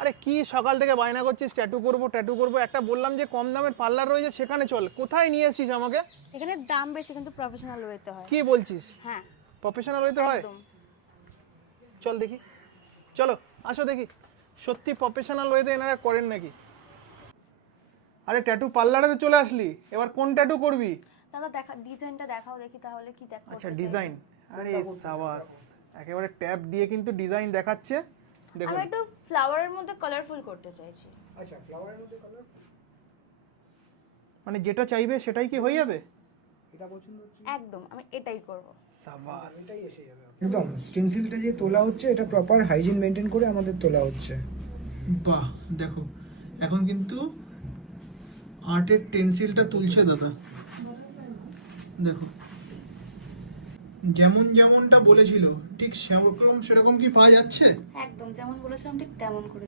আরে কি সকাল থেকে বায়না করছিস ট্যাটু করব, একটা বললাম যে কম দামের পার্লার রয়েছে সেখানে চল। কোথায় নিয়ে এসেছিস আমাকে? এখানে দাম বেশি কিন্তু প্রফেশনাল ওয়েতে হয়। কি বলছিস? হ্যাঁ প্রফেশনাল হইতে হয়? একদম। চল দেখি, চলো আসো দেখি সত্যি প্রফেশনাল ওয়েতে এনারা করেন নাকি। আরে ট্যাটু পার্লারে তো চলে আসলি, এবার কোন ট্যাটু করবি? দাদা দেখা ডিজাইনটা দেখাও দেখি তাহলে কি দেখো। আচ্ছা ডিজাইন, আরে সাবাস, একেবারে ট্যাব দিয়ে কিন্তু ডিজাইন দেখাচ্ছে। দেখুন আমি একটু ফ্লাওয়ারের মধ্যে কালারফুল করতে চাইছি। আচ্ছা, ফ্লাওয়ারের মধ্যে কালার, মানে যেটা চাইবে সেটাই কি হয়ে যাবে? এটা পছন্দ হচ্ছে? একদম আমি এটাই করব। সাবাস, এটাই এসে যাবে একদম। স্টেনসিলটা যে তোলা হচ্ছে এটা প্রপার হাইজিন মেনটেন করে আমাদের তোলা হচ্ছে। বাহ দেখো এখন কিন্তু আর্টের টেন্সিলটা তুলছে দাদা, দেখো যেমনটা বলেছিল ঠিক সেরকম কি পাওয়া যাচ্ছে? একদম যেমন বলেছিলাম ঠিক তেমন করে